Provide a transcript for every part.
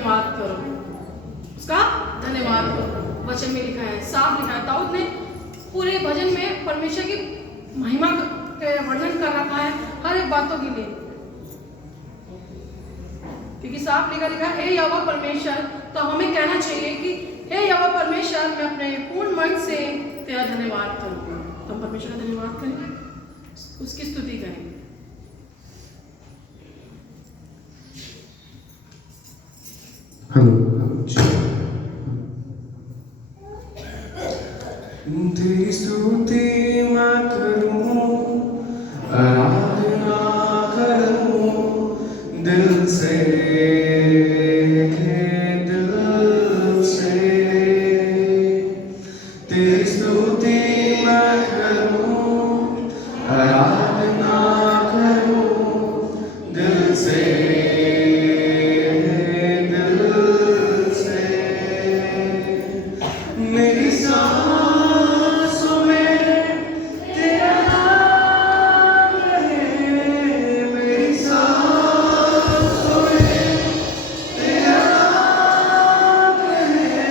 धन्यवाद करो, उसका धन्यवाद करो। वचन में लिखा है, साफ लिखा है। दाऊद ने पूरे भजन में परमेश्वर की महिमा का वर्णन कर रखा है हर एक बातों के लिए, क्योंकि साफ लिखा है, हे यहोवा परमेश्वर। तो हमें कहना चाहिए कि हे यहोवा परमेश्वर, मैं अपने पूर्ण मन से तेरा धन्यवाद करूँ। तो हम परमेश्वर का धन्यवाद करें, उसकी स्तुति करें। हेलो, तेरी स्तुति मैं करूं, आराधना करूं दिल से, दिल से। तेरी स्तुति मैं करूं, आराधना करूं दिल से, दिल से। मेरी सांसों में तेरा नाम रहे, मेरी सांसों में तेरा नाम रहे।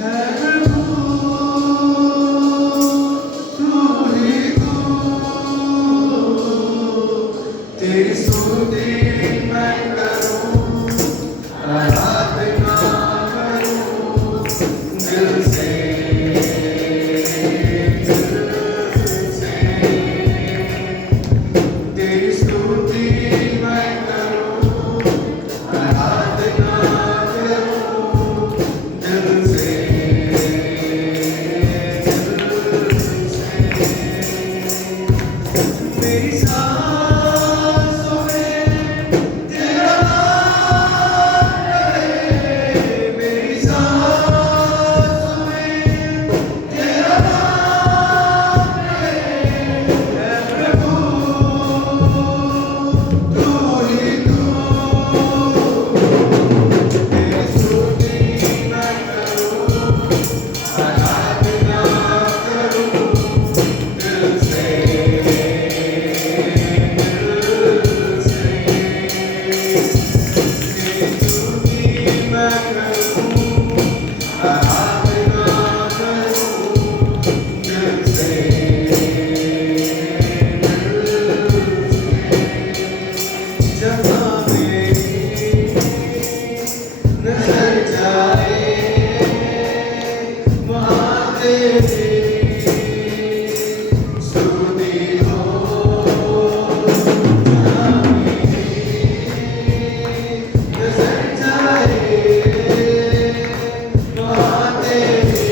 है प्रभु तू ही तू, तेरी स्तुति मैं करूं, आराधना करूं दिल से, दिल से। तेरी स्तुति मैं करूं, आराधना करूं दिल से, दिल से। मेरी सांसों में तेरा नाम रहे, मेरी सांसों में तेरा नाम रहे। है प्रभु तू ही तू, तेरी स्तुति मैं करूं, आराधना करूं दिल से, दिल से। तेरी स्तुति मैं करूं, आराधना करूं दिल से, दिल से। जहाँ मेरी नजर जाए वहाँ तेरी स्तुति हो। जहाँ मेरी नजर जाए वहाँ तेरी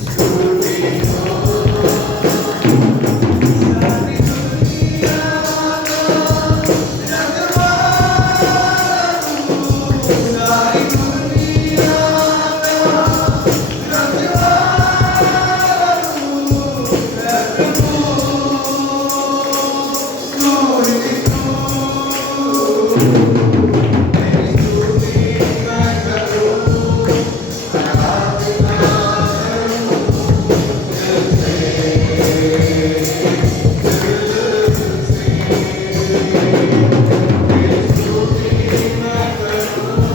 स्तुति हो। सारी दुनिया का रखवाला तू, सारी दुनिया का रखवाला तू। है प्रभु तू ही तू, तेरी स्तुति मैं करूं, आराधना करूं दिल से, दिल से। तेरी स्तुति मैं करूं,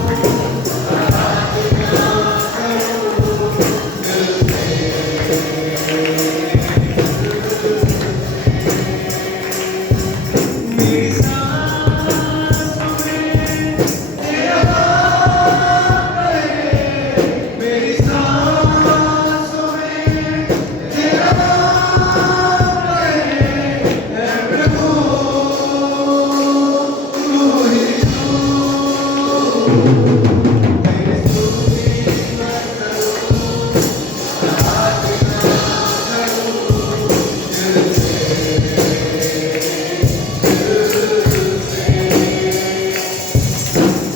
आराधना करूं दिल से। मेरी सांसों में तेरा नाम रहे, मेरी सांसों में तेरा नाम रहे। है प्रभु तू ही तू, तेरी स्तुति मैं करूं, आराधना करूं दिल से, दिल से।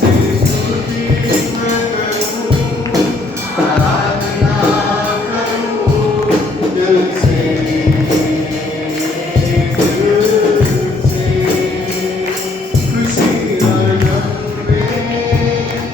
तेरी स्तुति मैं करूं, आराधना करूं दिल से, दिल से। खुशी आनंद में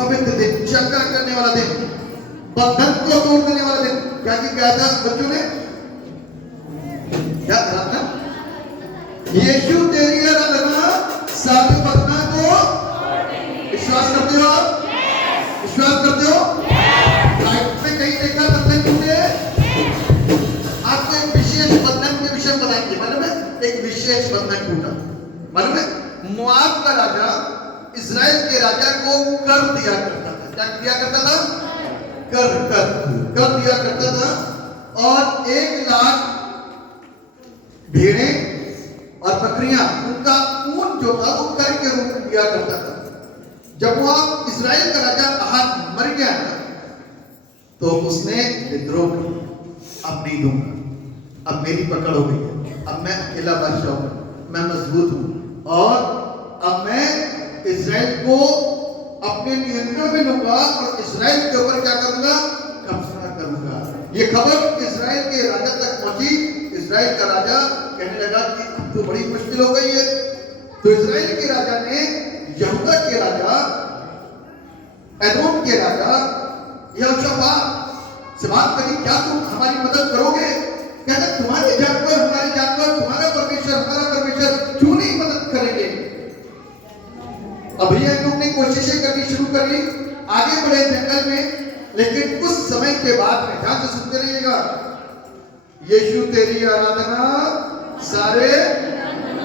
पवित्र दिन, चंगा करने वाला दिन, बंधन को तोड़ देने वाला दिन। क्या कहा था बच्चों ने? क्या कहा था? यीशु तेरी आराधना सारे बंधन को विश्वास करते हो आप? विश्वास करते हो? लाइफ में कहीं देखा बंधन टूटे? आपको एक विशेष बंधन के विषय बताएंगे। मालूम है? एक विशेष बंधन टूटा। मालूम है? मोआब का राजा इस्राएल के राजा को कर दिया करता था। क्या किया करता था? कर दिया करता था। और 1,00,000 भेड़ें और बकरियां, उनका ऊन जो था वो कर के रूप में दिया करता था। जब वो इस्राएल का राजा अहाब मर गया ना, तो उसने विद्रोह किया। अब नहीं दूंगा, अब मेरी पकड़ हो गई है, अब मैं अकेला बादशाह हूं, मैं मजबूत हूं, और अब मैं इस्राएल को अपने नियंत्रण में लूंगा और इस्राएल के ऊपर क्या करूंगा? कब्जा करूंगा। ये खबर इस्राएल के राजा तक पहुंची। इस्राएल का राजा कहने लगा कि अब तो बड़ी मुश्किल हो गई है। तो इस्राएल के राजा ने यहूदा के राजा, एदोम के राजा यहोशापात से बात करी, क्या तुम हमारी मदद करोगे? कहते तुम्हारे जानवर हमारे जानवर, तुम्हारा परमेश्वर हमारा परमेश्वर, क्यों नहीं मदद करेंगे? अभी हम लोग ने कोशिशें करनी शुरू कर ली, आगे बढ़े जंगल में, लेकिन कुछ समय के बाद में, ध्यान से सुनते रहिएगा, यीशु तेरी आराधना सारे,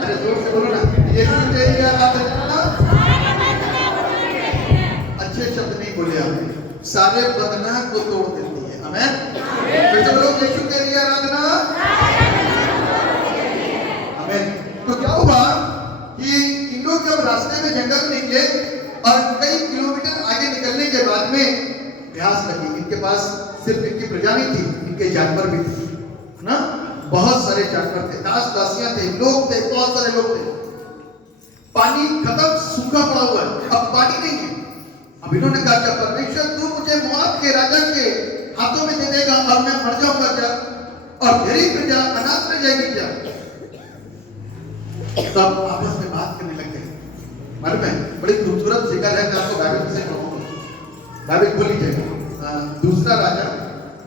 अरे जोर से बोलो ना, यीशु तेरी आराधना, अच्छे शब्द नहीं बोले आपने, सारे बंधन को तोड़ देती है। आमीन। फिर से बोलो, यीशु तेरी आराधना। आमीन। तो क्या हुआ कि इन लोग जब रास्ते में जंगल में निकले और कई किलोमीटर आगे निकलने के बाद में प्यास लगी। इनके पास सिर्फ इनकी प्रजा नहीं थी, इनके जानवर भी थे ना, बहुत सारे जानवर थे, दास दासियां थे, लोग थे, बहुत सारे लोग थे। पानी खत्म, सूखा पड़ा हुआ है, अब पानी नहीं है। अब इन्होंने कहा क्या परमेश्वर तू मुझे मोआब के राजा के हाथों में दे देगा और मैं मर जाऊंगा क्या, और मेरी प्रजा अनाथ रह जाएगी क्या? तब आपस में बात करने लग गए। मालूम है, बड़ी खूबसूरत जिक्र है, मैं आपको बाइबल से पढ़ूंगा। बाइबल खोल लीजिएगा, दूसरा राजा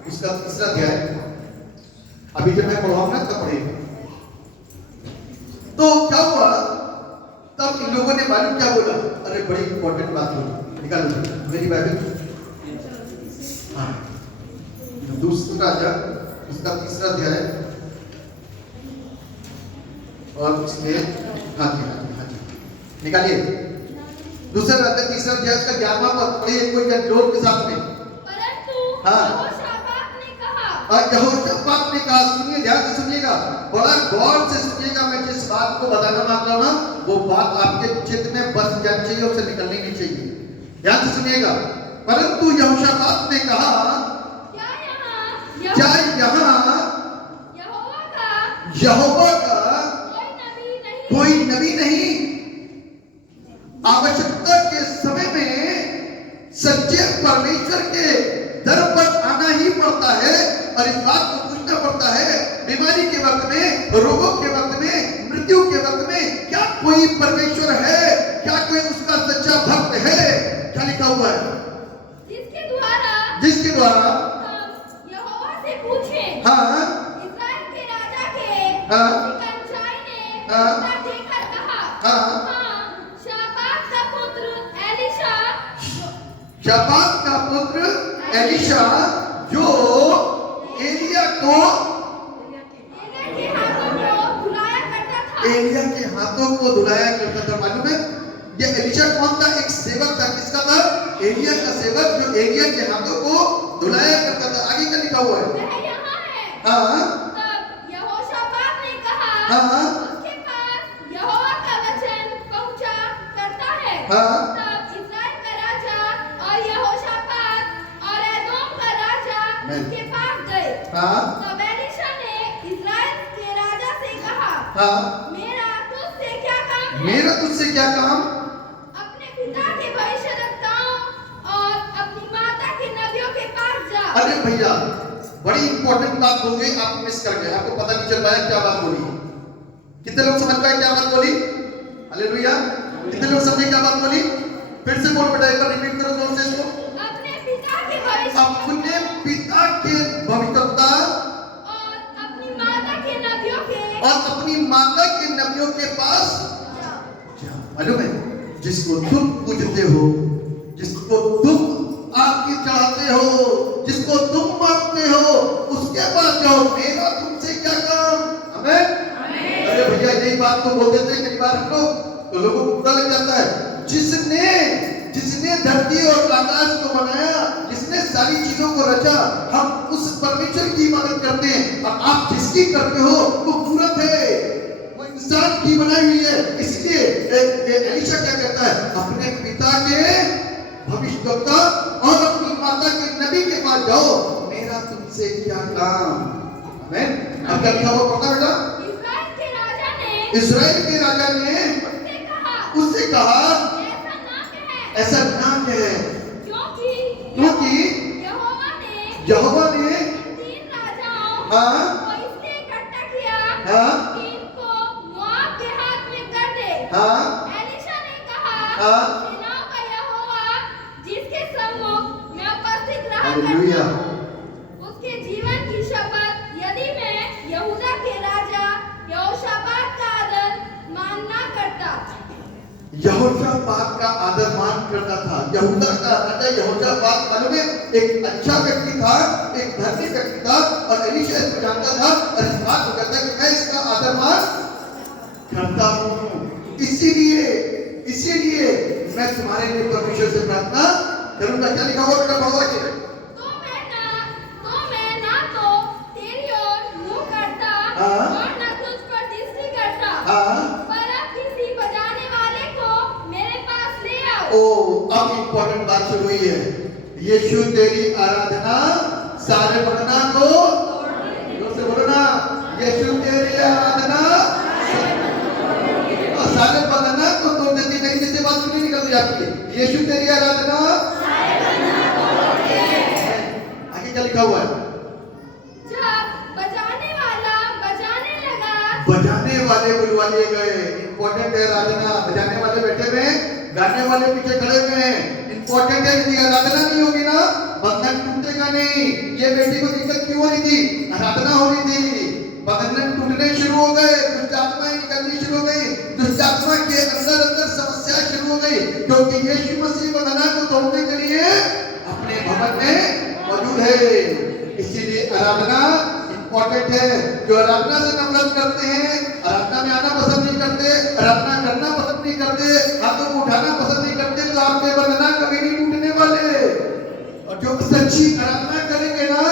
उसका 3रा अध्याय। अभी जब मैं पढ़ाऊंगा तब पढ़ेगा। तो क्या हुआ, तब इन लोगों ने मालूम क्या बोला? अरे बड़ी इंपॉर्टेंट बात बोली, निकालो मेरी बाइबल। हाँ, दूसरा राजा उसका 3रा अध्याय और उसमें हाँ जी निकालिए। दूसरा राजा 3रा अध्याय का 11वां पद पढ़िए कोई जोर के साथ में। परंतु हाँ, यहोशापात ने कहा, और यहोशापात ने कहा, सुनिए, ध्यान से सुनिएगा, बड़ा गौर से सुनिएगा। मैं जिस बात को बताना मांग रहा हूं ना, वो बात आपके चित्त में बस जानी चाहिए, उससे निकलनी नहीं चाहिए। ध्यान से सुनिएगा। परंतु यहोशापात ने कहा, क्या यहाँ यहोवा का कोई नबी नहीं? आवश्यकता के समय में सच्चे परमेश्वर के दर पर आना ही पड़ता है और इस बात को पूछना पड़ता है, बीमारी के वक्त में, रोगों के वक्त में, मृत्यु के वक्त में, क्या कोई परमेश्वर है? क्या कोई उसका सच्चा भक्त है? क्या लिखा हुआ है? जिसके द्वारा यहोवा से पूछे। हाँ, इस्राएल के राजा के हाँ, कंचाई ने हाँ, उत्तर देकर कहा, हाँ, शापात का पुत्र एलीशा, शापात का पुत्र एलीशा जो एलिया के हाथों को धुलाया करता था। एलिया के हाथों को धुलाया करता था। मालूम है ये एलीशा कौन था? एक सेवक था। किसका था? एलिया का सेवक, जो एलिया के हाथों को धुलाया करता था। आगे क्या लिखा हुआ है? वह यहाँ है। हाँ, तब यहोशापात ने कहा, हाँ, उसके पास यहोवा का वचन पहुंचा करता है। हाँ, तब इस्राएल का राजा और यहोशापात और एदोम का राजा उसके पास गए। हाँ, तब एलीशा ने इस्राएल के राजा से कहा, हाँ, मेरा तुझसे क्या काम है? मेरा तुझसे क्या काम? अपने पिता के भविष्यद्वक्ताओं और अपनी माता के नबियों के पास जा। अरे भैया, बड़ी इंपॉर्टेंट बात बोल गई, आप मिस कर गए, आपको पता नहीं चल पाया क्या बात बोली। कितने लोग समझ पाए क्या बात बोली? हालेलुया। कितने लोग समझे क्या बात बोली? फिर से बोल बेटा, एक बार रिपीट करो जोर से इसको। अपने पिता की भविष्य अपने पिता के भविष्यवक्ता और अपनी माता के नबियों के और अपनी माता के नबियों के पास जाओ। मालूम है, जिसको तुम पूजते हो, जिसको तुम आरती चढ़ाते हो, जिसको तुम मानते हो, उसके पास जाओ। मेरा तुमसे क्या काम? आमीन। अरे भैया, यही बात तो बोल देते हैं कई बार हम लोग, तो लोगों को बुरा लग जाता है। जिसने धरती और आकाश को बनाया, जिसने सारी चीजों को रचा, हम उस परमेश्वर की इबादत करते हैं। और आप जिसकी करते हो वो मूर्ख है, वो इंसान की बनाई हुई है। इसलिए एलीशा क्या कहता है? अपने पिता के भविष्यवक्ता और अपनी माता के नबी के पास जाओ, मेरा तुमसे क्या काम? आमीन। अब क्या लिखा हुआ पढ़ना बेटा? इस्राएल के राजा ने उससे कहा ऐसा ना कहे, क्योंकि यहोवा ने तीन राजाओं हाँ को इसलिए इकट्ठा किया हाँ कि इनको मोआब के हाथ में कर दे। हाँ एलीशा ने कहा, हाँ सेनाओं का यहोवा जिसके सम्मुख मैं उपस्थित रहा हालेलुया। करता हूं, उसके जीवन की शपथ, यदि मैं यहूदा के राजा यहोशापात का आदर मान ना करता। यहोशापात का आदर मान करता था। यहूदा का राजा यहोशापात मालूम है एक अच्छा व्यक्ति था, एक धर्मी व्यक्ति था, और एलीशा इसको जानता था और इस बात को कहता कि मैं इसका आदर मान करता हूँ। इसीलिए मैं तुम्हारे लिए परमेश्वर से प्रार्थना करूंगा। क्या लिखा हुआ बेटा? पढ़ो आगे। तो मैं ना तो तेरी ओर मुंह करता और ना तुझ पर दृष्टि करता, पर अब किसी बजाने वाले को मेरे पास ले आओ। ओ, अब इम्पोर्टेंट बात शुरू हुई है। यीशु तेरी आराधना सारे बंधना को जोर से बोलो ना, यीशु तेरी आराधना और सारे बंधना को तोड़ देती। मेरी किसी बात नहीं निकलती आपकी। यीशु तेरी आराधना आगे क्या लिखा हुआ है? जब बजाने वाला बजाने लगा, बजाने वाले बुलवा लिए गए। इंपॉर्टेंट है आराधना। बजाने वाले बैठे हुए हैं, गाने वाले पीछे खड़े हुए हैं। इंपॉर्टेंट है, यदि आराधना नहीं होगी ना, बंधन टूटेगा नहीं। ये बेटी को दिक्कत क्यों हो रही थी? आराधना हो रही थी, बंधन टूटने शुरू हो गए, दुष्ट आत्माएं निकलनी शुरू हो गई, दुष्ट आत्मा के अंदर समस्या शुरू हो गई, क्योंकि यीशु मसीह बंधना को तोड़ने के लिए अपने भवन में मौजूद है। इसीलिए आराधना इंपॉर्टेंट है। जो आराधना से नफरत करते हैं, आराधना में आना पसंद नहीं करते, आराधना करना पसंद नहीं करते, हाथों को उठाना पसंद नहीं करते, तो आपके बंधना कभी नहीं टूटने वाले। और जो सच्ची आराधना करेंगे ना,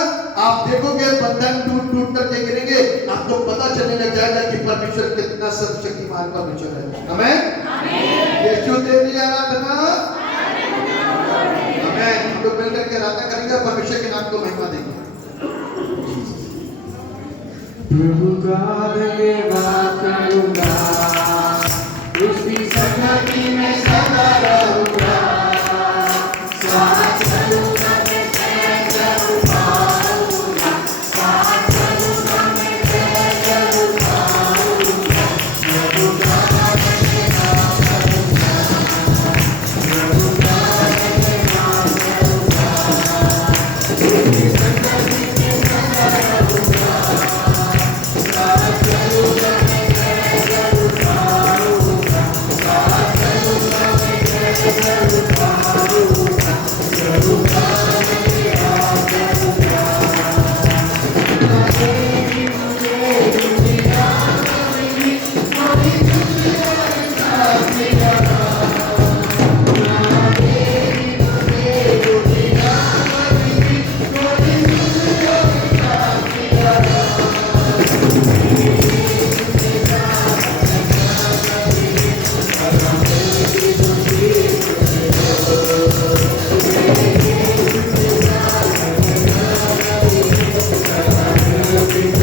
आप देखोगे बंधन टूट टूट करके गिरेंगे। आपको पता चलने लग जाएगा कि परमेश्वर कितना सर्वशक्तिमान परमेश्वर है। आमीन। यीशु तेरी आराधना, आमीन। हम लोग मिलकर के आराधना करेंगे, परमेश्वर के नाम को महिमा देंगे। प्रभु का धन्यवाद करूंगा, उसकी संगति में सदा रहूंगा, साथ चलूंगा मैं जरूर पाऊंगा, साथ चलूंगा मैं जरूर पाऊंगा। प्रभु का धन्यवाद करूंगा, प्रभु का धन्यवाद करूंगा, उसकी संगति में सदा रहूंगा, साथ चलूंगा मैं जरूर पाऊंगा, साथ चलूंगा मैं जरूर पाऊंगा। प्रभु का धन्यवाद करूंगा। तेरी मुझे दुनिया कभी कोई दुनिया साथ लगा, तेरी मुझे दुनिया कभी कोई दुनिया साथ लगा। Thank you.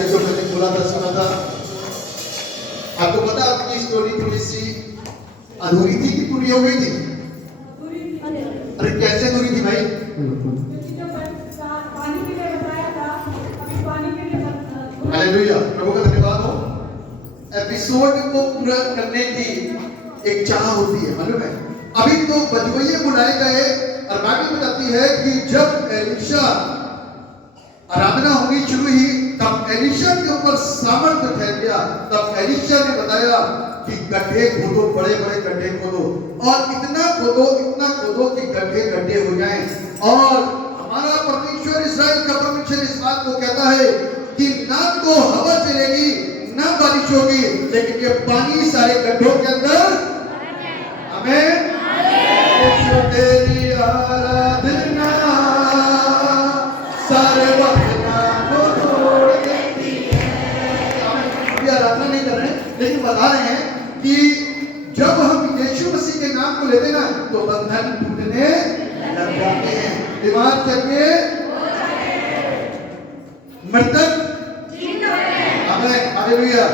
मैंने जो मैंने बोला था सुना था, आपको पता आपकी स्टोरी थोड़ी सी अधूरी थी कि पूरी हो गई थी? अरे कैसे अधूरी थी भाई? हालेलुया, प्रभु का धन्यवाद हो। एपिसोड को पूरा करने की एक चाह होती है, मालूम है? अभी तो बजवैये बुलाए गए और बाइबल बताती है कि जब एलीशा आराधना होनी शुरू हुई, तब एलीशा के ऊपर सामर्थ्य ठहर गया। तब एलीशा ने बताया कि गड्ढे खोदो, बड़े बड़े गड्ढे खोदो, और इतना खोदो कि गड्ढे गड्ढे हो जाएं। और हमारा परमेश्वर, इस्राएल का परमेश्वर इस बात को कहता है कि ना तो हवा चलेगी ना बारिश होगी, लेकिन ये पानी सारे गड्ढों के अंदर। आमीन। यीशु तेरी आराधना सारे को तोड़ देती है। अभी आराधना नहीं कर रहे हैं, लेकिन बता रहे हैं कि जब हम यीशु मसीह के नाम को लेते ना, तो बंधन टूटने लग जाते हैं, बीमार चलने, मृतक। आमीन, हालेलुया।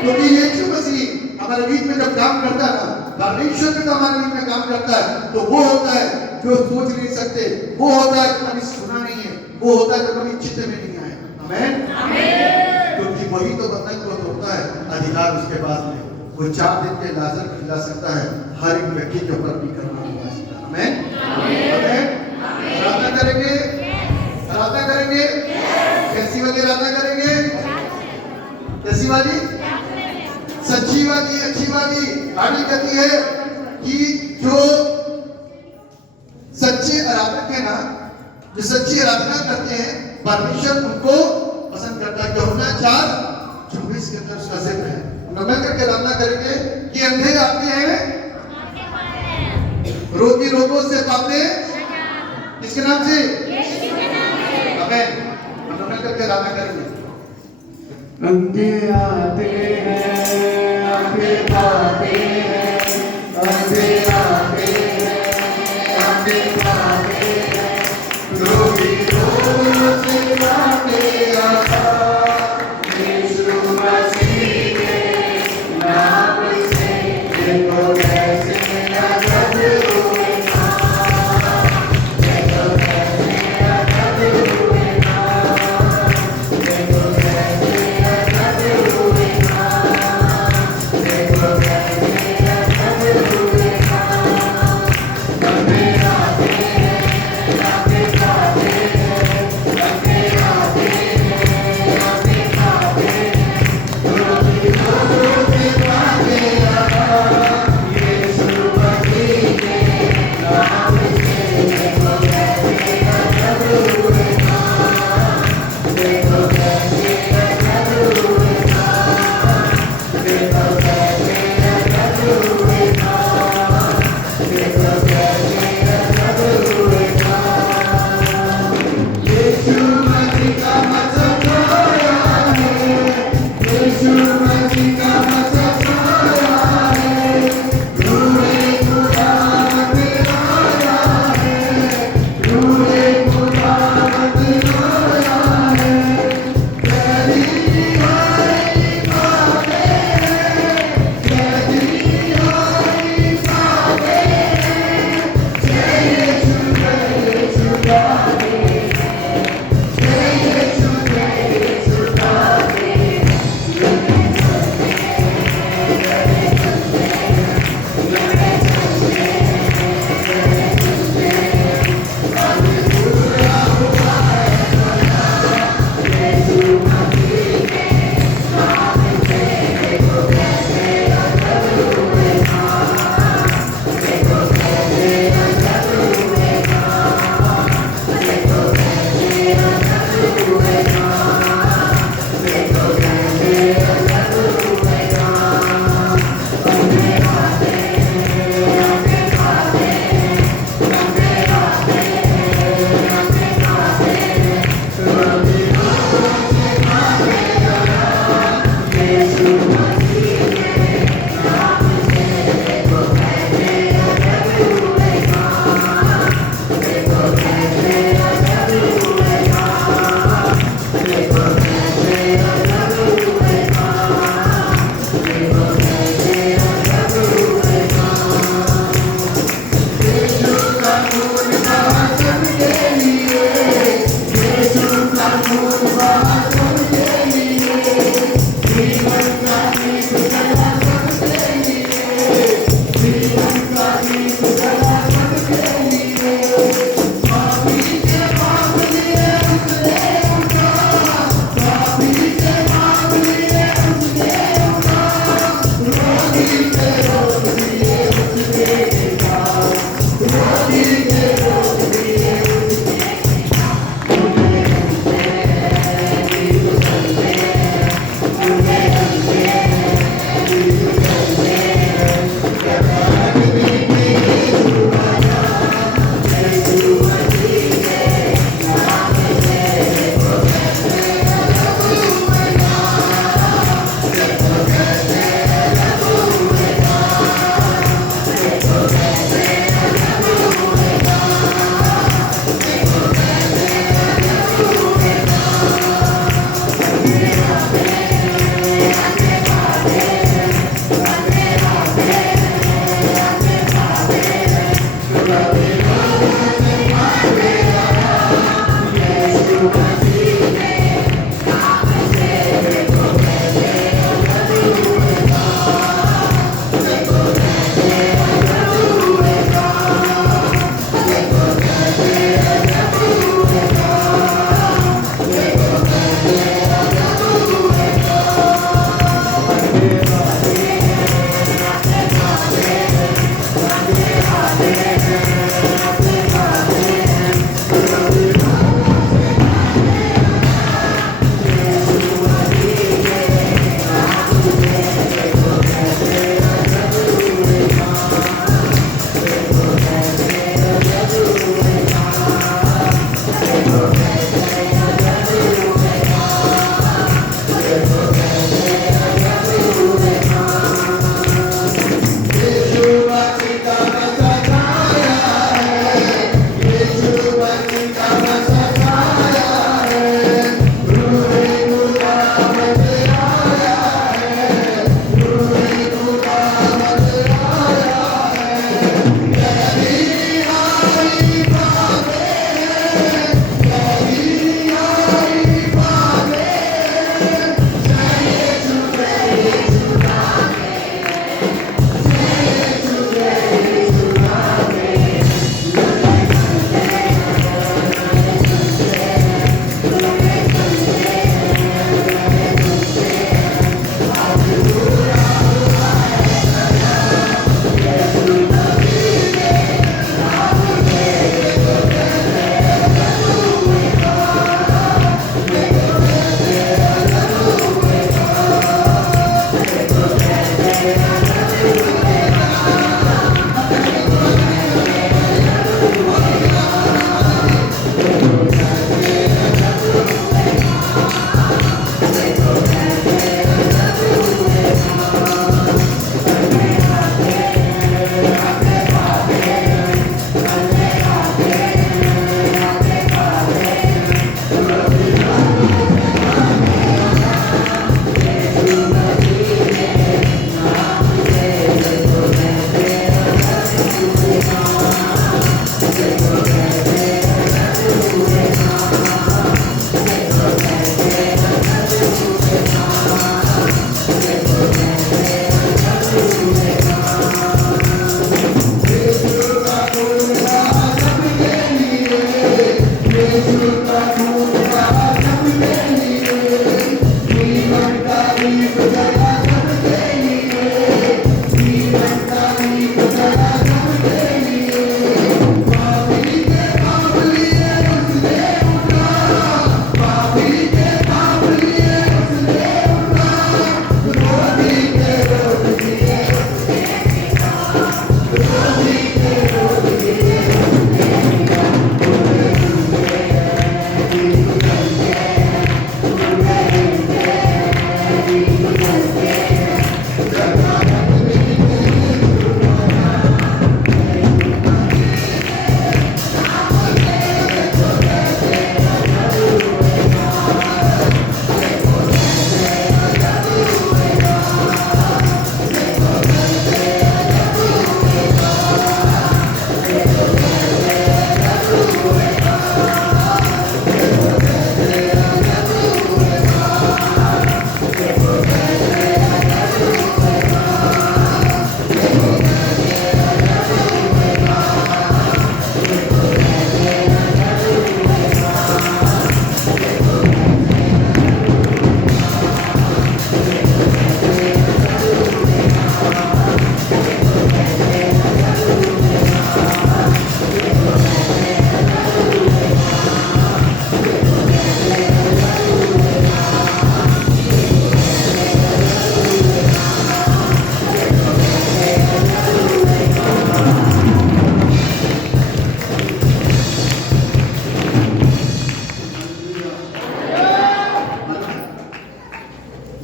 क्योंकि यीशु मसीह हमारे बीच में जब काम करता है ना, परमेश्वर जब हमारे बीच में काम करता है, तो वो होता है जो सोच नहीं सकते, वो होता है जो कभी सुना नहीं है, वो होता है जो कभी चित्त में नहीं आया। आमीन। क्योंकि वही तो बंधन को तोड़ता है, अधिकार उसके पास में। वो 4 दिन के लाजर को खिला सकता है, हर एक व्यक्ति के ऊपर भी करना होगा। आमीन, आमीन। आराधना करेंगे, आराधना करेंगे। कैसी वाली आराधना करेंगे? कैसी वाली? सच्ची वाली, अच्छी वाली। बाइबल कहती है कि जो सच्चे आराधक है ना, जो सच्ची आराधना करते हैं, परमेश्वर उनको पसंद करता है। यूहन्ना 4:24 के अंदर उसका जिक्र है। हम करके आराधना करेंगे कि अंधे आते हैं, रोगी रोगों से पाते, किसके नाम से? आमीन। हम करके आराधना करेंगे। अंधे आते हैं, अंधे पाते हैं, अंधे आते हैं, अंधे पाते हैं, रोगी रोगों से पाते आता, यीशु मसीह के नाम से देखो कैसे आजाद हुए ना, देखो कैसे आजाद हुए ना, देखो कैसे आजाद हुए ना, देखो कैसे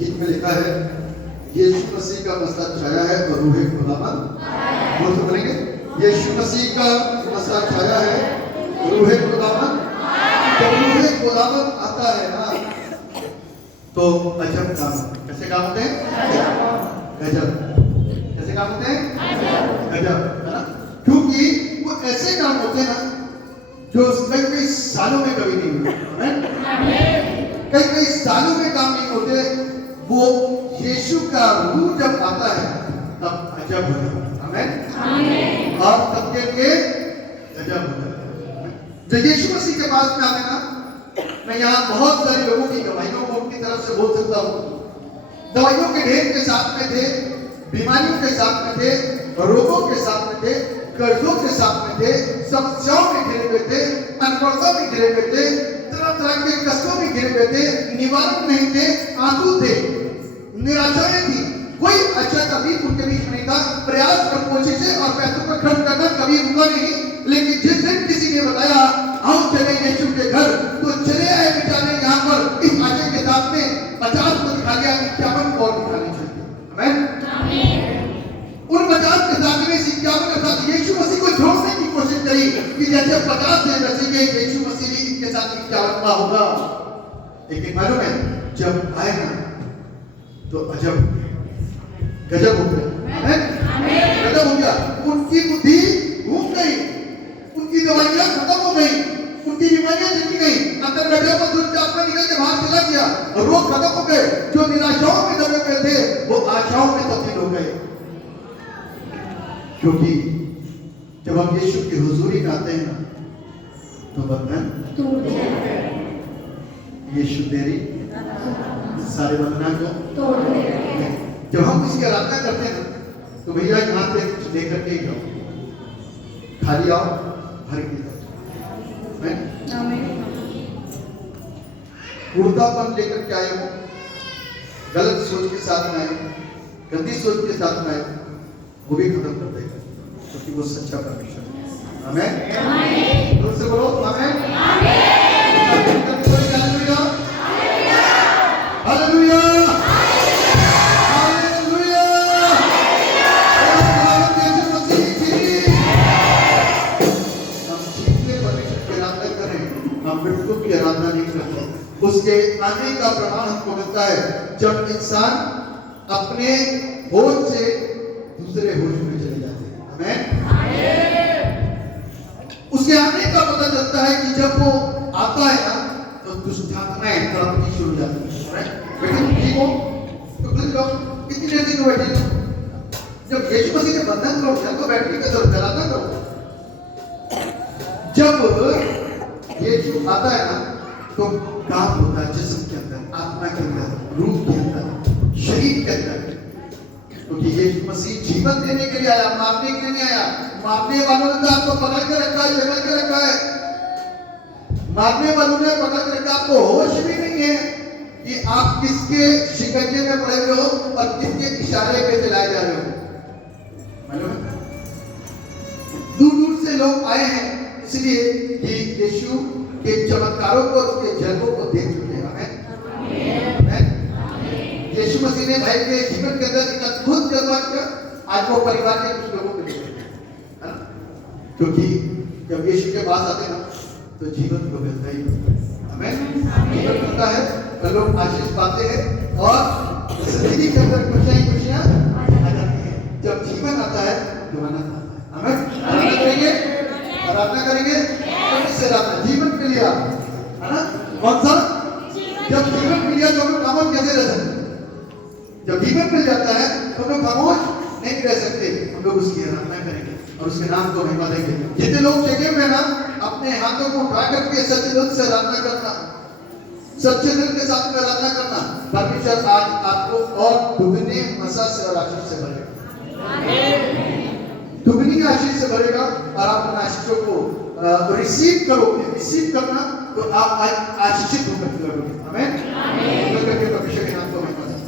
गीत में लिखा है यीशु मसीह का मसला छाया है और रूहे खुदाबंद बोल तो बोलेंगे यीशु मसीह का मसला छाया है रूहे खुदाबंद जब रूहे खुदाबंद आता है ना तो अजब काम कैसे काम होते हैं गजब कैसे काम होते हैं गजब है ना क्योंकि वो ऐसे काम होते हैं ना जो कई सालों में कभी नहीं हुए कई सालों में काम नहीं होते वो यीशु का रूह जब आता है तब अजब होता है आमीन और तब के लिए गजब होता है जब यीशु मसीह के पास में आते ना मैं यहाँ बहुत सारे लोगों की गवाहियों को अपनी तरफ से बोल सकता हूँ दवाइयों के ढेर के साथ में थे बीमारियों के साथ में थे रोगों के साथ में थे कर्जों के साथ में थे समस्याओं में घिरे हुए थे अनपढ़ता में घिरे हुए थे तरह तरह के कष्टों में घिरे हुए थे निवारण नहीं थे आंसू थे निराशाएं थी कोई अच्छा कभी उनके बीच में नहीं था प्रयास कर कोशिशें और पैसों पर खर्च करना कभी रुका नहीं लेकिन जिस दिन किसी ने बताया आओ चले यीशु के घर तो चले आए बेचारे यहाँ पर इस आशय के साथ में 50 को दिखा गया 51 को और दिखानी चाहिए आमीन उन 50 के साथ में 51 के साथ यीशु मसीह को छोड़ने की कोशिश करी कि जैसे 50 से बचेंगे यीशु मसीह भी इनके साथ 51वां होगा लेकिन मालूम है जब आए ना तो अजब गजब हो गया गजब हो गया उनकी बुद्धि घूम गई उनकी दवाइयां खत्म हो गई उनकी बीमारियां चली गई अंदर बैठे हुए दुष्ट आत्मा निकल के बाहर चला गया और रोग खत्म हो गए जो निराशाओं में दबे हुए थे वो आशाओं में तब्दील हो गए क्योंकि जब हम यीशु की हुजूरी में आते हैं ना तो बंधन यीशु तेरी सारे बंधना को तोड़ देगा जब हम इसकी आराधना करते हैं तो भैया यहाँ से कुछ लेकर के जाओ खाली आओ भर के जाओ कुर्तापन लेकर के आए हो गलत सोच के साथ में आए गंदी सोच के साथ में आए वो भी खत्म कर देगा क्योंकि वो सच्चा परमेश्वर है आमीन जोर से बोलो आमीन हालेलुया की आराधना नहीं करते उसके आने का प्रमाण हमको मिलता है जब इंसान अपने होश से दूसरे होश में चले जाते हैं आमीन उसके आने का पता चलता है कि जब वो आता है ना तो दुष्ट आत्माएं तड़पनी शुरू हो जाती है बेटे ठीक हो तो खुद जाओ कितनी देर तक बैठे जब यीशु मसीह के बंधन करो तो बैठने की जरूरत आराधना करो जब यीशु आता है ना तो काम होता है जिस्म के अंदर आत्मा के अंदर रूह के अंदर मसीह जीवन देने के लिए आया, मारने के लिए नहीं आया। मारने वालों ने तो आपको पकड़ के रखा है, जकड़ के रखा है। मारने वालों ने पकड़ के रखा, आपको होश भी नहीं है कि आप किसके शिकंजे में पड़े हुए हो और किसके इशारे पे चलाए जा रहे हो। मालूम है? दूर दूर से लोग आए हैं इसलिए कि यीशु के चमत्कारों को, उसके जन्मों को देख चुके हैं। आमीन। यीशु मसीह ने भाई के जीवन के अंदर एक अद्भुत जज्बा किया, आज वो परिवार के कुछ लोगों के लिए है ना, क्योंकि जब यीशु के पास आते हैं तो जीवन को मिलता ही हमें जीवन मिलता है, तो लोग आशीष पाते हैं और जिंदगी के अंदर खुशियां आ जाती हैं। जब जीवन आता है तो आनंद आता है। हमें आराधना करेंगे, आराधना करेंगे इससे आराधना जीवन के लिए है ना। कौन सा? जब जीवन मिल गया तो हम खामोश कैसे रह सकते? जब जीवन मिल जाता है तो हम खामोश नहीं रह सकते, हम लोग उसकी आराधना करेंगे और उसके नाम को महिमा देंगे। जितने लोग जगे हुए ना, अपने हाथों को उठा करके सच्चे दिल से आराधना करना, सच्चे दिल के साथ में आराधना करना, परमेश्वर आज आपको और दुगने मसा से और आशीष से भरेगा, दुगनी आशीष से भरेगा और आप उन आशीषों को रिसीव करोगे। रिसीव करना तो आप आज आशीषित होकर लगोगे। आमीन। करके परमेश्वर के नाम को महिमा दें।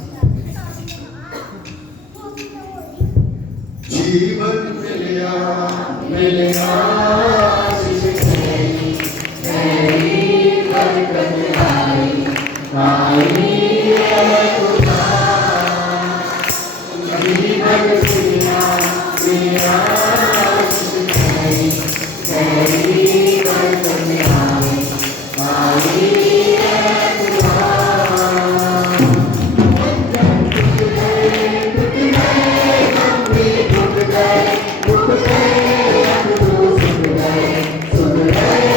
जीवन मिलिया मिलिया आशीष तेरी, तेरी बरकत आई आई है खुदा। जीवन मिलिया मिलिया आशीष तेरी, तेरी बरकत आई आई है खुदा। सुन गए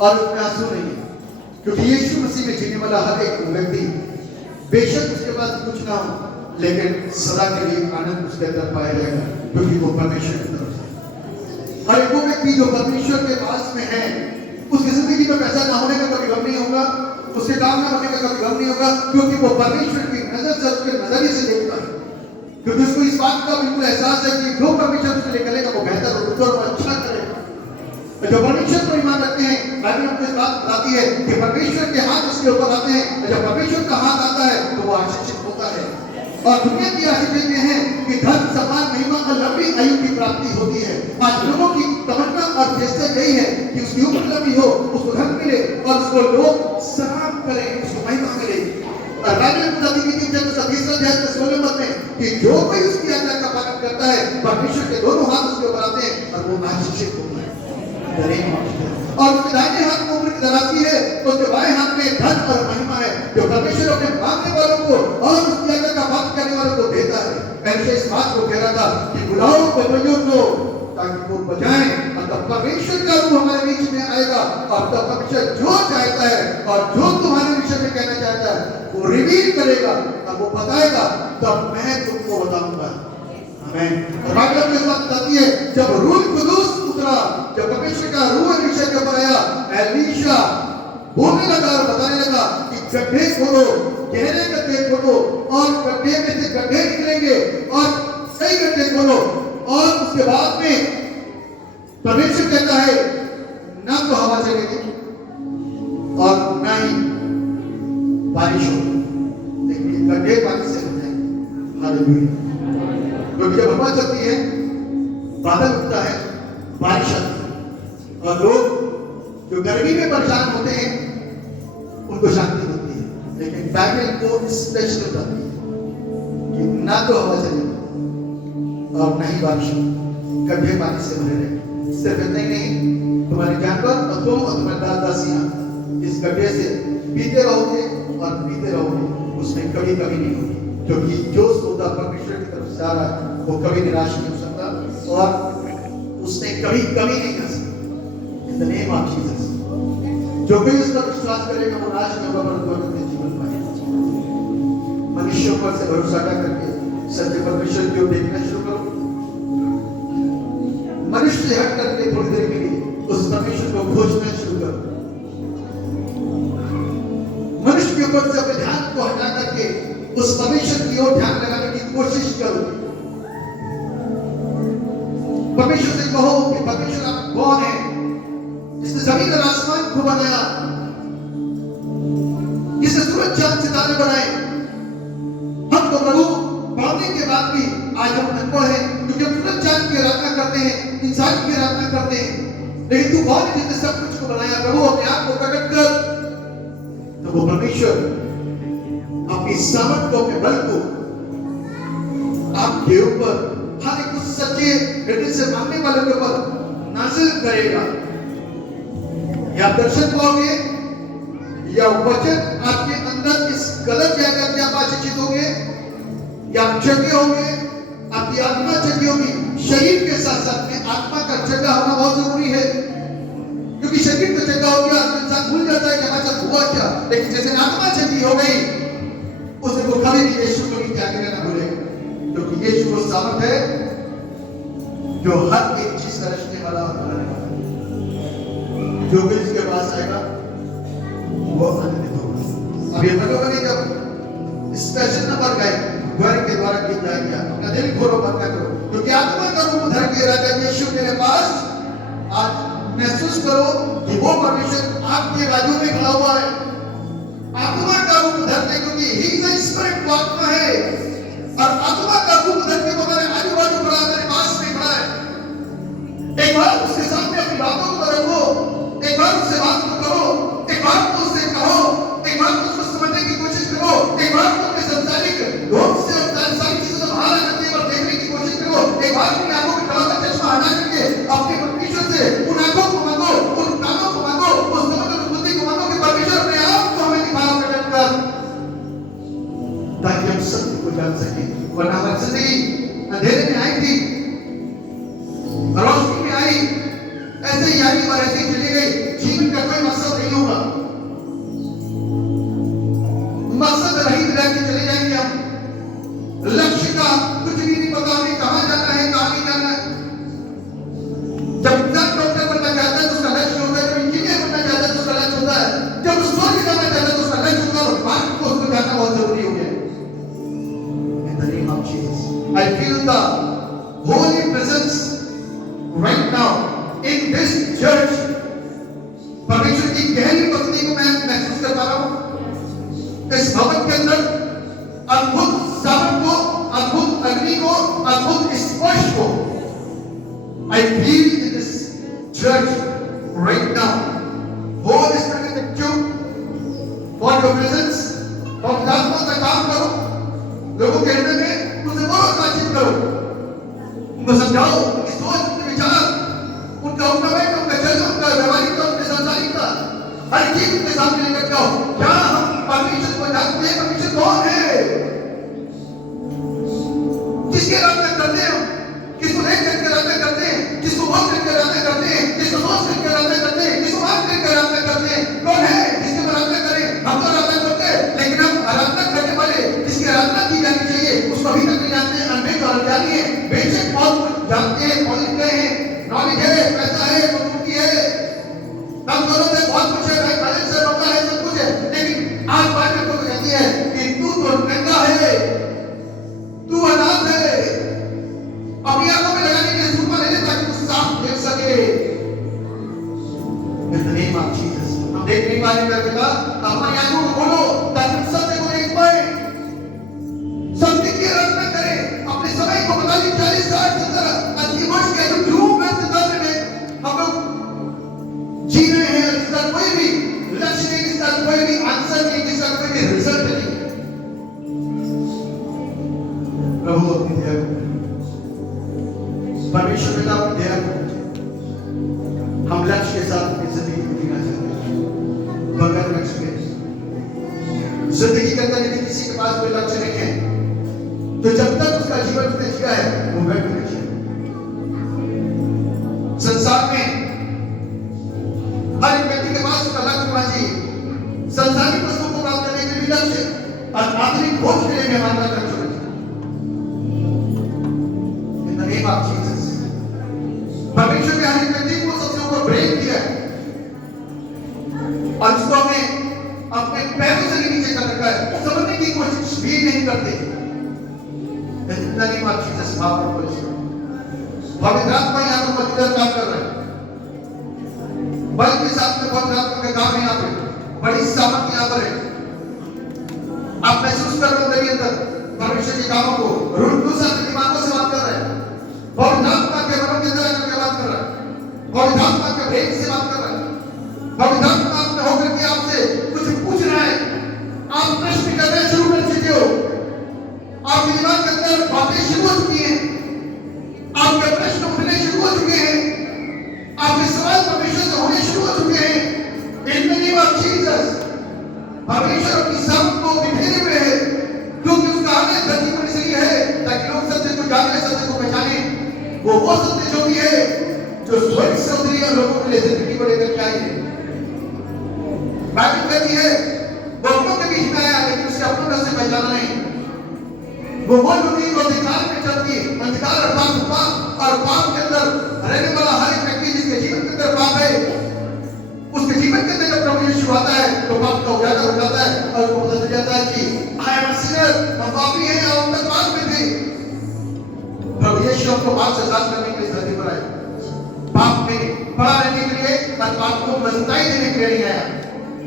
और उसमें आंसू नहीं है, क्योंकि यीशु मसीह में जीने वाला हर एक व्यक्ति बेशक उसके पास कुछ ना हो, लेकिन सदा के लिए आनंद उसके अंदर पाया जाएगा, क्योंकि वो परमेश्वर की तरफ से। हर एक वो व्यक्ति जो परमेश्वर के पास में है, उसकी जिंदगी में पैसा ना होने का कभी गम नहीं होगा, उसके काम न होने का कभी गम नहीं होगा, क्योंकि वो परमेश्वर की नजर से, उसके नजरिए से देखता है। क्योंकि उसको इस बात का बिल्कुल एहसास है कि जो परमेश्वर उसके लिए करेगा वो बेहतर होगा और वो अच्छा करेगा। जो परमेश्वर को ईमान रखते हैं, बाइबल हमको इस बात बताती है कि परमेश्वर के हाथ उसके ऊपर आते हैं, और जब परमेश्वर का हाथ आता है तो वो आशीषित होता है। और दुनिया की आशीष ये है कि धन, सम्मान, महिमा और लंबी आयु की प्राप्ति होती है। आज लोगों की तमन्ना और चेष्टा यही है कि उसकी उम्र लंबी हो, उसको धन मिले और उसको लोग सलाम करें, उसको महिमा मिले। और बाइबल बताती है कि जब 16 में कि जो कोई उसकी आज्ञा का पालन करता है, परमेश्वर के दोनों हाथ उसके ऊपर आते हैं और वो आशीषित होता है। और उसके दाहिने हाथ में उम्र की दराजी है, तो उसके बाएं हाथ में धन और महिमा है, जो परमेश्वर अपने मांगने वालों को और उसकी आज्ञा का पालन करने वालों को देता है। ऐसे इस बात को कह रहा था कि बुलाओ बलवैयों को ताकि वो बजाएं, और तब परमेश्वर का रूह हमारे बीच में आएगा, और तब परमेश्वर जो चाहता है और जो तुम्हारे विषय में कहना चाहता है वो रिवील करेगा और वो बताएगा, तब मैं तुमको बताऊंगा। आमीन। और बाइबल में बात बताती है जब रूह कुदूस उतरा, जब परमेश्वर का रूह एलीशा के ऊपर आया, एलीशा बोलने लगा और बताने लगा कि गड्ढे खोदो, गहरे गड्ढे खोदो, और गड्ढे में से गड्ढे निकलेंगे और कई गड्ढे खोदो। और उसके बाद में परमेश्वर कहता है ना तो हवा चलेगी और ना ही बारिश होगी, लेकिन गड्ढे पानी से भर जाएंगे। हालेलुया। क्योंकि जब हवा चलती है, बादल उठता है, बारिश आती है, और लोग जो गर्मी में परेशान होते हैं उनको शांति मिलती है। लेकिन बाइबल को स्पष्ट बताती है कि ना तो हवा चलेगी और ना ही बारिश होगी, गड्ढे पानी से भरे रहेंगे। सिर्फ इतना ही नहीं, तुम्हारे जानवर और तुम और तुम्हारे दास दासियां इस गड्ढे से पीते रहोगे और पीते रहोगे, उसमें कभी कभी नहीं होगी, क्योंकि जो सौदा परमेश्वर की तरफ से आ रहा है वो कभी निराश नहीं हो सकता और उसने कभी कभी नहीं कर सकता। In the name of Jesus, जो कोई उस पर विश्वास करेगा वो नाश नहीं होगा परंतु अनंत जीवन पाएगा। मनुष्यों पर से भरोसा न करके सत्य परमेश्वर की ओर देखना शुरू करो। मनुष्य से हट करके थोड़ी देर के लिए उस परमेश्वर को खोजना शुरू करो। मनुष्य के ऊपर से अपने ध्यान को हटा करके उस परमेश्वर की ओर ध्यान लगाने की कोशिश करो। परमेश्वर से कहो कि परमेश्वर आप कौन है, जिसने जमीन और आसमान को बनाया, जिसने सूरज चांद सितारे बनाए। हम तो प्रभु पाने के बाद भी आज हम अनपढ़ हैं, क्योंकि हम सूरज चांद की आराधना करते हैं, इंसान की आराधना करते हैं, लेकिन तू कौन है जिसने सब कुछ को बनाया? प्रभु अपने आप को प्रकट कर। तो वो परमेश्वर अपनी सामर्थ को, अपने बल को आपके ऊपर, हर एक उस सच्चे हृदय से मांगने वाले के ऊपर नाज़िल करेगा। या दर्शन पाओगे या वचन आपके अंदर इस गलत जगह पे आप आशीषित होंगे, या आप जगे होंगे, आपकी आत्मा जगी होगी। शरीर के साथ साथ में आत्मा का जगा होना बहुत जरूरी है, क्योंकि शरीर तो जगा हो गया, इंसान भूल जाता है कि हमारे साथ हुआ क्या। लेकिन जैसे आत्मा जगी हो गई, उसे वो कभी भी यीशु को नहीं त्याग करना भूलेगा, क्योंकि यीशु वो सामर्थ है जो हर एक चीज का रचने वाला और बनाने वाला है। जो भी इसके पास आएगा वो आनंदित होगा। अब ये मनोबल जब स्पेशल नंबर गए द्वार के द्वारा गीत गाएंगे, अपना दिल खोलो, बंद करो, क्योंकि आत्मा का रूप धर के राजा यीशु मेरे पास आज महसूस करो कि वो परमेश्वर आपके बाजू में खड़ा हुआ है। आत्मा का रूप धरते, क्योंकि ही इज द स्पिरिट, वो आत्मा है, और आत्मा का रूप धरते वो मेरे आजू बाजू खड़ा, मेरे पास में खड़ा है। एक बार उसके सामने अपनी बातों को रखो, एक बार उससे बात करो, एक बार तो उससे कहो, एक बार तो उसको समझने की कोशिश करो, एक बार तो अपने संसारिक लोग से सारी चीजों से बाहर आने और देखने की कोशिश करो। एक बार अपनी आंखों के तला का चश्मा हटा करके अपने परमेश्वर से उन आंखों को मांगो, उन कानों को मांगो, उस समझ और बुद्धि को मांगो कि परमेश्वर अपने आप को हमें दिखाओ, प्रकट कर, ताकि हम सत्य को जान सके। वरना हमारी जिंदगी अंधेरे में आई थी, रोशनी में आई, ऐसे ही आई और ऐसे ही चली गई। जीवन का कोई I feel the holy presence right now in this church. परमेश्वर की गहरी उपस्थिति को मैं महसूस कर पा रहा हूँ इस भवन के अंदर। अद्भुत सावन को, अद्भुत अग्नि को, अद्भुत स्पर्श को I feel in this church right now. Holy Spirit, thank you for your presence. और आत्मा का काम करो, लोगों के हृदय में उनसे बहुत बातचीत करो, उनको समझाओ, उनकी सोच, उनके विचार, उनका उठना-बैठना, उनका चलना, उनका व्यवहारिकता, उनकी संसारिकता, हर चीज उनके सामने लेकर जाओ। क्या हम परमेश्वर को जानते हैं? परमेश्वर कौन है? किसके आराधना करते हैं? किसको देख करके आराधना करते हैं? किसको बोल करके आराधना करते हैं? किसको सोच करके आराधना करते हैं? किसको मान करके आराधना करते हैं? कौन है जिसकी आराधना करें? हम तो आराधना करते हैं, लेकिन हम आराधना करने वाले जिसकी आराधना की जानी चाहिए उसको अभी तक नहीं जानते हैं। अनभिज्ञ और अज्ञानी है। बेशक बहुत कुछ जानते हैं, बहुत लिख गए हैं, नॉलेज है, पैसा है, मजबूती है, हम दोनों में बहुत कुछ है, बैंक बैलेंस है, रोका है, सब कुछ है, लेकिन आज बाइबल को कहती है कि तू तो नंगा है, तू अनाथ है। अपनी आंखों में लगाने के लिए सूरमा ले ले ताकि तू साफ देख सके। In the name of Jesus, हम देख नहीं पा रहे मेरे पिता, अपनी आंखों को खोलो ताकि हम सत्य को देख पाए, सत्य की आराधना करें। अपने समय को 45, 40, 60, 70, 80 वर्ष के जो ध्रुव व्यस्तता में हम लोग जी रहे हैं, जिसका कोई भी लक्ष्य नहीं, जिसका कोई भी आंसर नहीं, जिसका कोई भी रिजल्ट नहीं। प्रभु अपनी दया करो, परमेश्वर पिता अपनी दया करो। हम लक्ष्य के साथ अपनी जिंदगी को जीना चाहते हैं, बगैर लक्ष्य के। जिंदगी के अंदर यदि किसी के पास कोई लक्ष्य नहीं है तो जब तक उसका जीवन उसने जिया है वो व्यर्थ नहीं है। संसार में हर एक व्यक्ति के पास उसका लक्ष्य होना चाहिए। संसारिक वस्तुओं को प्राप्त करने के लिए लक्ष्य और आत्मिक खोज के लिए भी हमारा लक्ष्य होना चाहिए। In the name of Jesus, परमेश्वर ने हर एक व्यक्ति को सबसे ऊपर ब्रेक दिया है और उसको हमने अपने पैरों से नीचे कर रखा है, समझने की कोशिश भी नहीं करते। In the name of Jesus, पवित्र आत्मा यहाँ पर मदद काम कर रहा है। बल के साथ में पवित्र आत्मा का काम यहाँ पे बड़ी सामर्थ्य यहाँ पर है। आप महसूस कर रहे हो अंदर परमेश्वर के कामों को। रूह से दिमागों से बात कर रहा है, पवित्र आत्मा के मनों के अंदर आकर के बात कर रहा है, पवित्र आत्मा के भेद से बात कर रहा है, पवित्र आत्मा में होकर के आपसे कुछ पूछ रहा है। आप प्रश्न करना शुरू कर चुके हो, आपके दिमाग के अंदर बातें शुरू हो चुकी हैं, आपके प्रश्न उठने शुरू हो चुके हैं, आपके सवाल परमेश्वर से होने शुरू हो चुके हैं। In the name of Jesus, परमेश्वर अपनी सामर्थ को बिखेरे हुए है, क्योंकि उसका आने धरती पर इसलिए है ताकि लोग सत्य को जाने, सत्य को पहचाने। वो सत्य जो भी है जो स्वर्ग से उतरी और लोगों के लिए जिंदगी को लेकर के आई है। बाइबल कहती है वो अपनों के बीच में आया लेकिन उसके अपनों ने उसे पहचाना नहीं। वो लोग अंधकार में चलती है, अंधकार अर्थात पाप, और पाप के अंदर रहने वाला हर एक व्यक्ति जिसके जीवन के अंदर पाप है, उसके जीवन के अंदर जब प्रभु यीशु आता है तो पाप का उजागर हो जाता है और उसको पता चल जाता है कि आई एम अ सिनर, हम पापी हैं, हम तक पाप में थे। प्रभु यीशु हमको पाप से आजाद करने के लिए धरती पर आए, पाप में पड़ा रहने के लिए और पाप को मजबूताई देने के लिए नहीं आया।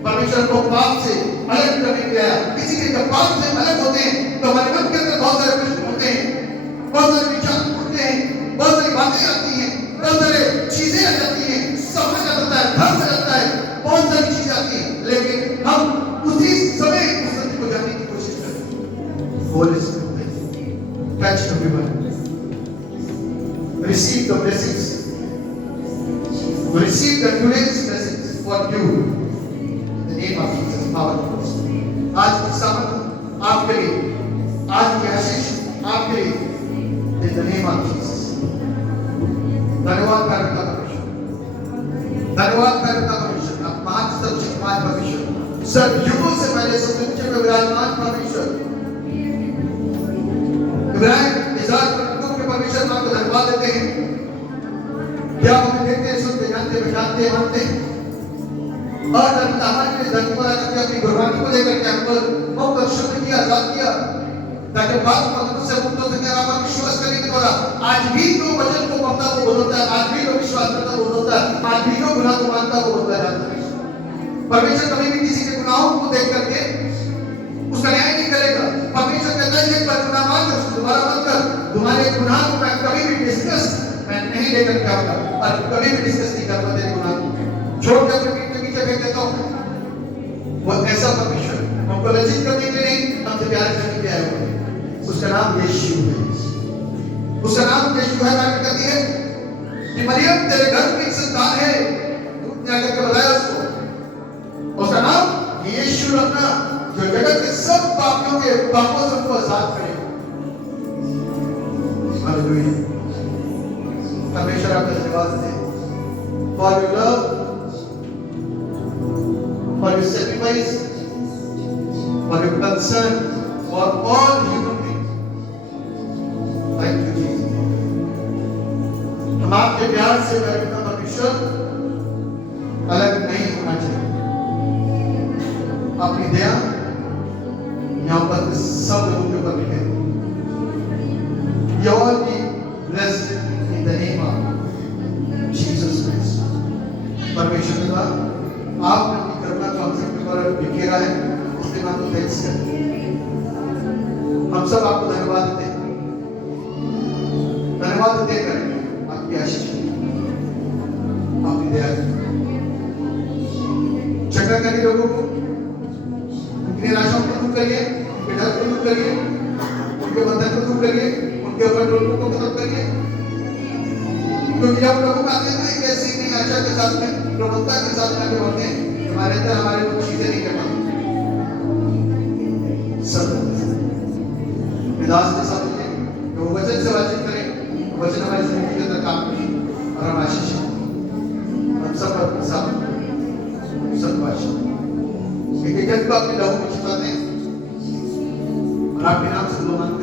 परमेश्वर को पाप से अलग करने के लिए आया। इसीलिए जब पाप से अलग होते हैं तो हमारे मन के अंदर बहुत सारे प्रश्न होते हैं, बहुत सारे विचार उठते हैं, बहुत सारी बातें आती हैं, बहुत सारे चीजें आ जाती हैं, समझ आ जाता है, धर्म आ जाता है, बहुत सारी चीजें आती हैं, लेकिन हम उसी समय उस सत्य को जानने की कोशिश करते हैं। Holy Spirit, touch everyone, receive the blessings, receive the today's blessings for you. Name of Jesus, power Christ. आज की सामर्थ आपके लिए, आज की आशीष आपके लिए, in the name of Jesus. धन्यवाद करता परमेश्वर, धन्यवाद करता परमेश्वर, आप महान सर्वशक्तिमान परमेश्वर, सब युगों से पहले सबसे ऊंचे में विराजमान परमेश्वर, इब्राहिम, इज़हाक के परमेश्वर आपको धन्यवाद देते हैं। क्या आप हमें देखते हैं, सुनते, जानते, पहचानते, मानते हैं और हमारे लिए धरती पर आकर के अपनी कुर्बानी को लेकर के हमको मुक्त शब्द किया, आजाद किया। ताकि बात बंधन से मुक्त हो सके। आप विश्वास करने के द्वारा आज भी जो वचन को पढ़ता वो बदलता है, आज भी जो विश्वास करता वो बदलता है, आज भी जो गुनाह को मानता वो बदला जाता है। परमेश्वर कभी भी किसी के गुनाहों को देख करके उसका न्याय नहीं करेगा। परमेश्वर कहता है एक बार गुनाह मान कर दोबारा मत कर, तुम्हारे गुनाह को मैं कभी भी डिस्कस मैं नहीं लेकर के आऊंगा और कभी भी डिस्कस नहीं करूंगा तेरे गुनाह को, छोड़ कर पीठ के पीछे फेंक देता हूं। वो ऐसा परमेश्वर हमको लज्जित करने के लिए नहीं, हमसे प्यार करने के लिए आया हुआ है। उसका नाम यीशु है, उसका नाम यीशु है। बाइबल कहती है कि मरियम तेरे घर में एक संतान है, दूत ने आकर के बताया उसको, उसका नाम यीशु रखना, जो जगत के सब पापियों के पापों से उनको आजाद करेगा। हालेलुया। परमेश्वर आपका धन्यवाद दे for your love, for your sacrifice, for your concern for all human beings. Thank you Jesus. हम आपके प्यार से परमेश्वर अलग नहीं होना चाहिए। अपनी दया यहाँ पर सब लोगों के ऊपर लिखे। You all be blessed in the name of Jesus Christ. परमेश्वर के द्वारा आपने अपनी करुणा को हम सबके ऊपर बिखेरा है, इसलिए हम आपको थैंक्स करते हैं। हम सब आपको धन्यवाद देते हैं, धन्यवाद देते करें आपकी आशीष आपकी दया। झगड़ा करने लोगों को उनकी निराशाओं को दूर करिए, उनके डर को दूर करिए, उनके बंधन को दूर करिए, उनके ऊपर टोटकों को खत्म करिए। क्योंकि जब लोग आते हैं एक ऐसी नई आशा के साथ में, प्रबलता के साथ में आगे बढ़ते हैं, हमारे अंदर हमारे लोग चीजें नहीं कर पाते। सब विदास के साथ में जो वचन से बातचीत करें, वचन हमारी जिंदगी के अंदर काम करें और हम आशीष हम सब पर सब एक एक को अपने लहू में छिपाते हैं और आपके नाम से दुआ मांगते हैं।